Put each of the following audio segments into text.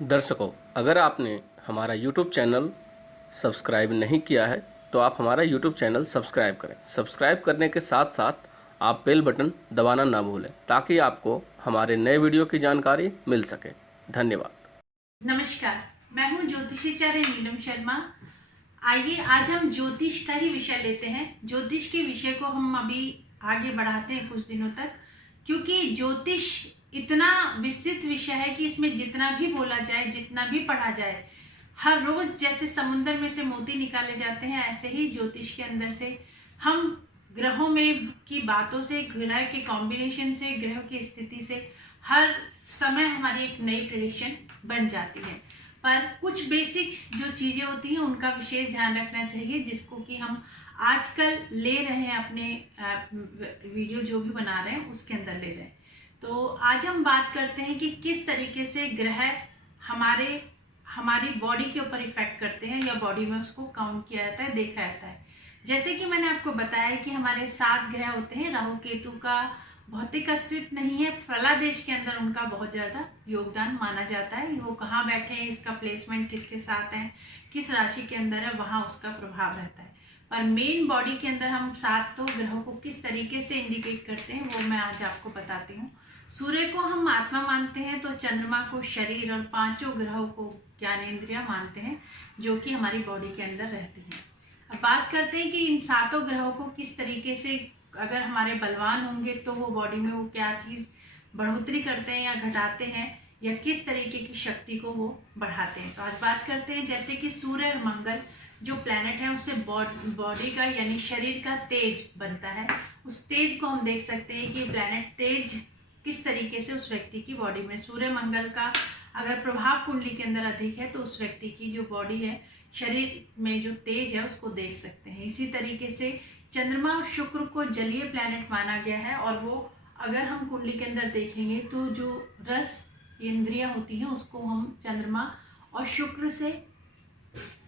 दर्शकों, अगर आपने हमारा YouTube चैनल सब्सक्राइब नहीं किया है तो आप हमारा YouTube चैनल सब्सक्राइब करें। सब्सक्राइब करने के साथ साथ आप बेल बटन दबाना ना भूलें ताकि आपको हमारे नए वीडियो की जानकारी मिल सके। धन्यवाद। नमस्कार, मैं हूं ज्योतिषाचार्य नीलम शर्मा। आइए आज हम ज्योतिष का ही विषय लेते हैं। ज्योतिष के विषय को हम अभी आगे बढ़ाते हैं कुछ दिनों तक, क्योंकि ज्योतिष इतना विस्तृत विषय है कि इसमें जितना भी बोला जाए, जितना भी पढ़ा जाए, हर रोज जैसे समुद्र में से मोती निकाले जाते हैं, ऐसे ही ज्योतिष के अंदर से हम ग्रहों में की बातों से, ग्रह के कॉम्बिनेशन से, ग्रह की स्थिति से हर समय हमारी एक नई प्रेडिक्शन बन जाती है। पर कुछ बेसिक्स जो चीजें होती हैं उनका विशेष ध्यान रखना चाहिए, जिसको कि हम आजकल ले रहे हैं अपने वीडियो जो भी बना रहे हैं उसके अंदर ले रहे हैं। तो आज हम बात करते हैं कि किस तरीके से ग्रह हमारी बॉडी के ऊपर इफेक्ट करते हैं या बॉडी में उसको काउंट किया जाता है, देखा जाता है। जैसे कि मैंने आपको बताया कि हमारे 7 ग्रह होते हैं। राहु केतु का भौतिक अस्तित्व नहीं है, फलादेश के अंदर उनका बहुत ज्यादा योगदान माना जाता है। वो कहाँ बैठे हैं, इसका प्लेसमेंट किसके साथ है, किस राशि के अंदर है, वहां उसका प्रभाव रहता है। पर मेन बॉडी के अंदर हम 7 ग्रहों को किस तरीके से इंडिकेट करते हैं वो मैं आज आपको बताती हूँ। सूर्य को हम आत्मा मानते हैं, तो चंद्रमा को शरीर और 5 ग्रहों को ज्ञानेंद्रिया मानते हैं, जो कि हमारी बॉडी के अंदर रहती हैं। अब बात करते हैं कि इन 7 ग्रहों को किस तरीके से, अगर हमारे बलवान होंगे तो वो बॉडी में वो क्या चीज बढ़ोतरी करते हैं या घटाते हैं, या किस तरीके की शक्ति को वो बढ़ाते हैं। तो आज बात करते हैं जैसे कि सूर्य और मंगल जो प्लैनेट है, उससे बॉडी का यानी शरीर का तेज बनता है। उस तेज को हम देख सकते हैं कि प्लैनेट तेज किस तरीके से उस व्यक्ति की बॉडी में, सूर्य मंगल का अगर प्रभाव कुंडली के अंदर अधिक है तो उस व्यक्ति की जो बॉडी है, शरीर में जो तेज है, उसको देख सकते हैं। इसी तरीके से चंद्रमा और शुक्र को जलीय प्लैनेट माना गया है, और वो अगर हम कुंडली के अंदर देखेंगे तो जो रस इंद्रियां होती हैं उसको हम चंद्रमा और शुक्र से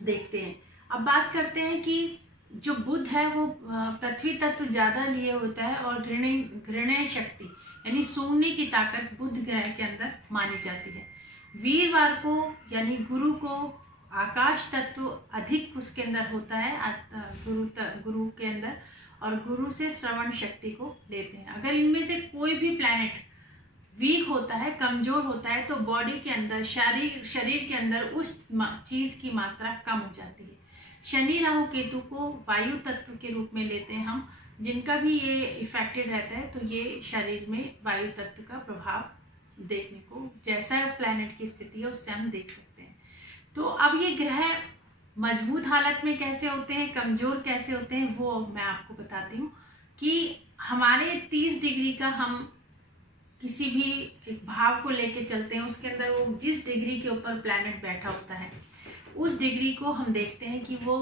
देखते हैं। अब बात करते हैं कि जो बुध है वो पृथ्वी तत्व ज्यादा लिए होता है, और घृणय शक्ति यानी सूंघने की ताकत बुध ग्रह के अंदर मानी जाती है। वीरवार को यानी गुरु को आकाश तत्व अधिक उसके अंदर होता है, गुरु के अंदर, और गुरु से श्रवण शक्ति को लेते हैं। अगर इनमें से कोई भी प्लैनेट वीक होता है, कमजोर होता है, तो बॉडी के अंदर, शरीर के अंदर उस चीज की मात्रा कम हो जाती है। शनि राहु केतु को वायु तत्व के रूप में लेते हैं हम, जिनका भी ये इफेक्टेड रहता है, तो ये शरीर में वायु तत्व का प्रभाव देखने को, जैसा प्लैनेट की स्थिति है उससे हम देख सकते हैं। तो अब ये ग्रह मजबूत हालत में कैसे होते हैं, कमजोर कैसे होते हैं, वो मैं आपको बताती हूँ। कि हमारे 30 डिग्री का हम किसी भी एक भाव को लेके चलते हैं, उसके अंदर वो जिस डिग्री के ऊपर प्लैनेट बैठा होता है, उस डिग्री को हम देखते हैं कि वो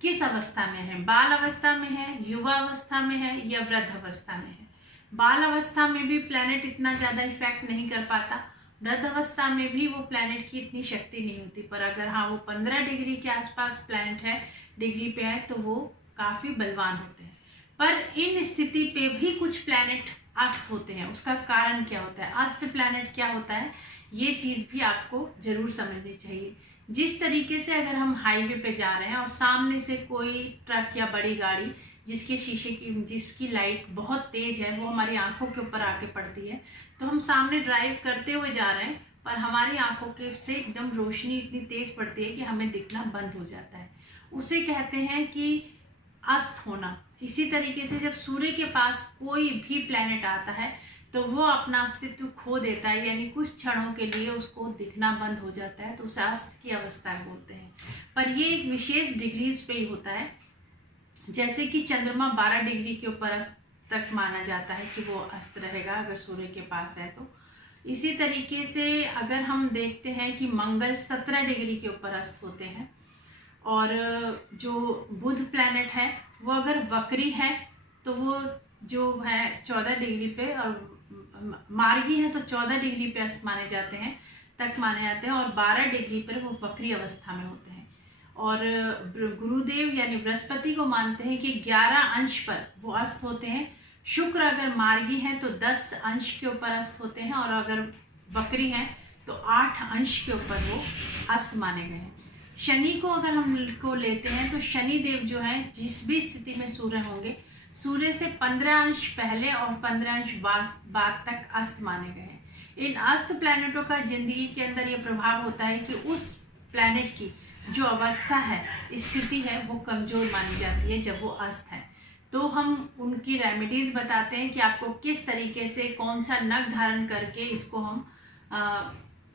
किस अवस्था में है, बाल अवस्था में है, युवा अवस्था में है, या वृद्ध अवस्था में है। बाल अवस्था में भी प्लैनेट इतना ज्यादा इफेक्ट नहीं कर पाता, वृद्ध अवस्था में भी वो प्लैनेट की इतनी शक्ति नहीं होती। पर अगर हाँ वो 15 डिग्री के आसपास प्लैनेट है, डिग्री पे है, तो वो काफी बलवान होते हैं। पर इन स्थिति पे भी कुछ प्लैनेट अस्त होते हैं। उसका कारण क्या होता है, अस्त प्लैनेट क्या होता है, ये चीज भी आपको जरूर समझनी चाहिए। जिस तरीके से अगर हम हाईवे पे जा रहे हैं और सामने से कोई ट्रक या बड़ी गाड़ी जिसके शीशे की, जिसकी लाइट बहुत तेज है, वो हमारी आंखों के ऊपर आके पड़ती है, तो हम सामने ड्राइव करते हुए जा रहे हैं, पर हमारी आंखों के से एकदम रोशनी इतनी तेज पड़ती है कि हमें दिखना बंद हो जाता है। उसे कहते हैं कि अस्त होना। इसी तरीके से जब सूर्य के पास कोई भी प्लैनेट आता है तो वो अपना अस्तित्व खो देता है, यानी कुछ क्षणों के लिए उसको दिखना बंद हो जाता है, तो उसे अस्त की अवस्था बोलते हैं। पर ये एक विशेष डिग्रीज पे ही होता है। जैसे कि चंद्रमा 12 डिग्री के ऊपर अस्त तक माना जाता है कि वो अस्त रहेगा अगर सूर्य के पास है तो। इसी तरीके से अगर हम देखते हैं कि मंगल 17 डिग्री के ऊपर अस्त होते हैं, और जो बुध प्लैनेट है वो अगर वक्री है तो वो जो है 14 डिग्री पे, और मार्गी है तो 14 डिग्री पे अस्त माने जाते हैं, और 12 डिग्री पर वो वक्री अवस्था में होते हैं। और गुरुदेव यानी बृहस्पति को मानते हैं कि 11 अंश पर वो अस्त होते हैं। शुक्र अगर मार्गी है तो 10 अंश के ऊपर अस्त होते हैं, और अगर वक्री हैं तो 8 अंश के ऊपर वो अस्त माने गए हैं। शनि को अगर हम को लेते हैं तो शनि देव जो है जिस भी स्थिति में सूर्य होंगे, सूर्य से 15 अंश पहले और 15 अंश बाद तक अस्त माने गए हैं। इन अस्त प्लैनेटों का जिंदगी के अंदर ये प्रभाव होता है कि उस प्लैनेट की जो अवस्था है, स्थिति है, वो कमजोर मानी जाती है जब वो अस्त है। तो हम उनकी रेमेडीज बताते हैं कि आपको किस तरीके से कौन सा नग धारण करके इसको हम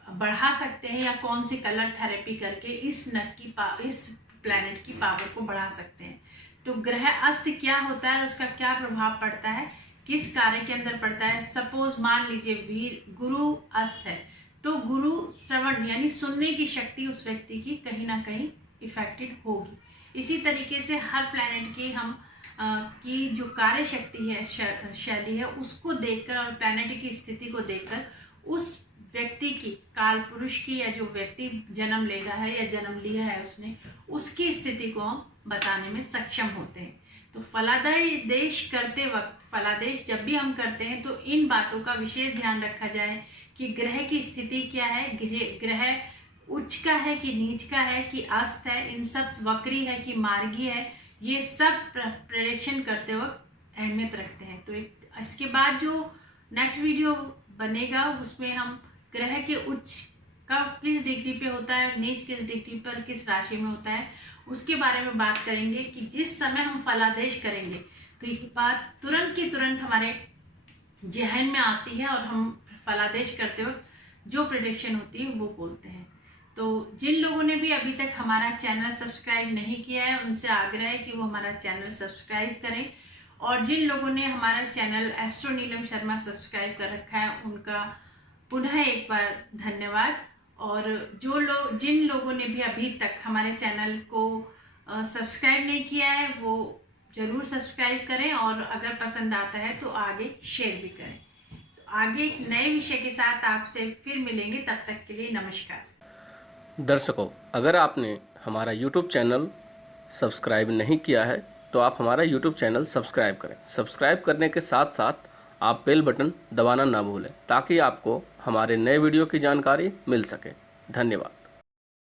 बढ़ा सकते हैं, या कौन सी कलर थेरेपी करके इस नग की इस प्लैनेट की पावर को बढ़ा सकते हैं। तो ग्रह अस्त क्या होता है, उसका क्या प्रभाव पड़ता है, किस कार्य के अंदर पड़ता है। सपोज मान लीजिए गुरु अस्त है, तो गुरु श्रवण यानी सुनने की शक्ति उस व्यक्ति की कहीं ना कहीं इफेक्टेड होगी। इसी तरीके से हर प्लैनेट की हम की जो कार्य शक्ति है, शैली है, उसको देखकर और प्लैनेट की स्थिति को देखकर उस व्यक्ति की, काल पुरुष की, या जो व्यक्ति जन्म ले रहा है या जन्म लिया है उसने, उसकी स्थिति को हम बताने में सक्षम होते हैं। तो फलादेश करते वक्त, फलादेश जब भी हम करते हैं तो इन बातों का विशेष ध्यान रखा जाए कि ग्रह की स्थिति क्या है, ग्रह उच्च का है कि नीच का है कि अस्त है, इन सब वक्री है कि मार्गी है, ये सब प्रेडिक्शन करते वक्त अहमियत रखते हैं। तो इसके बाद जो नेक्स्ट वीडियो बनेगा उसमें हम ग्रह के उच्च का किस डिग्री पे होता है, नीच किस डिग्री पर, किस राशि में होता है, उसके बारे में बात करेंगे कि जिस समय हम फलादेश करेंगे तो ये बात तुरंत की तुरंत हमारे जहन में आती है और हम फलादेश करते वक्त जो प्रेडिक्शन होती है वो बोलते हैं। तो जिन लोगों ने भी अभी तक हमारा चैनल सब्सक्राइब नहीं किया है उनसे आग्रह है कि वो हमारा चैनल सब्सक्राइब करें, और जिन लोगों ने हमारा channel astro Neelam Sharma subscribe कर रखा है उनका पुनः एक बार धन्यवाद। और जिन लोगों ने भी अभी तक हमारे चैनल को सब्सक्राइब नहीं किया है वो ज़रूर सब्सक्राइब करें, और अगर पसंद आता है तो आगे शेयर भी करें। तो आगे एक नए विषय के साथ आपसे फिर मिलेंगे, तब तक के लिए नमस्कार। दर्शकों, अगर आपने हमारा YouTube चैनल सब्सक्राइब नहीं किया है तो आप हमारा YouTube चैनल सब्सक्राइब करें। सब्सक्राइब करने के साथ साथ आप बेल बटन दबाना ना भूलें ताकि आपको हमारे नए वीडियो की जानकारी मिल सके। धन्यवाद।